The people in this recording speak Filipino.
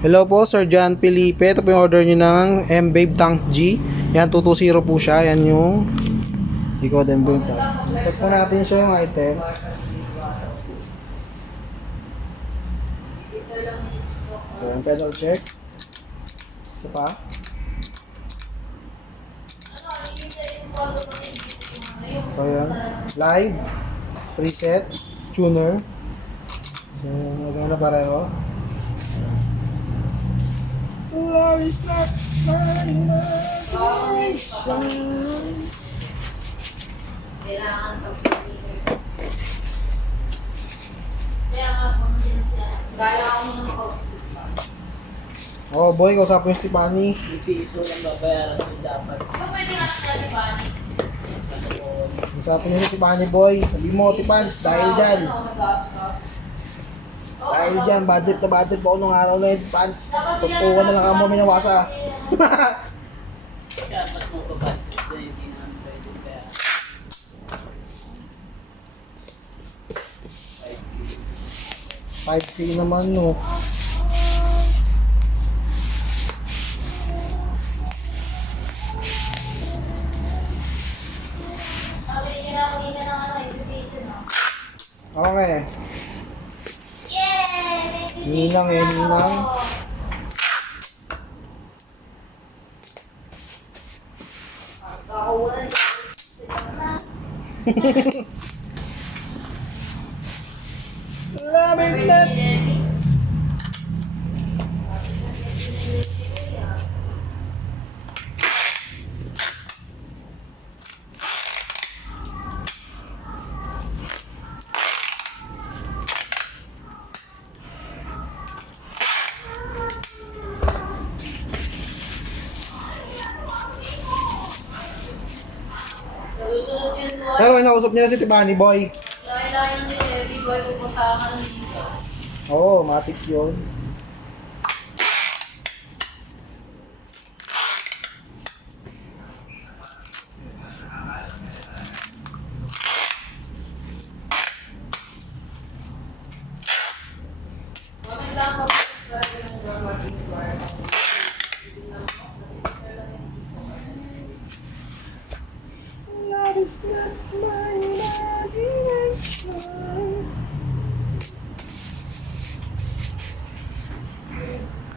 Hello po, Sir John Felipe. Ito po yung order nyo ng M-Babe Tank G. Yan, 220 po siya. Yan yung ikaw din po yung tag. Check po natin siya yung item. So, yung pedal check. Isa pa. So, yan. Live. Preset. Tuner. So, maganda pareho. Love is not my imagination. Kailangan kaya nga po gaya ako muna mag-speak pa. Oh boy, kausapin yung Stefani. Piso lang babayaran mo dapat. Yung pwede nga sila si Bunny. Kausapin yung Stefani boy. Sabi mo, Tipans, dahil dyan. Dahil dyan, budget na budget po ako nung araw na yung Tipans. Tutukan na lang ako minawasa. Dapat mo pa budget na hindi naman pwede kaya. 5K naman no. Sabi niya na kanina ng invitation. Okay. Yay! Ninang eh, ninang. Love it that. Susunod yun boy. Pero nausap niya na si Tipani boy. Laki-laki ng delivery boy, pupunta ka ng dito. Oo, matik yun. Maganda ang mag-subscribe ng normal before. Love is not my imagination.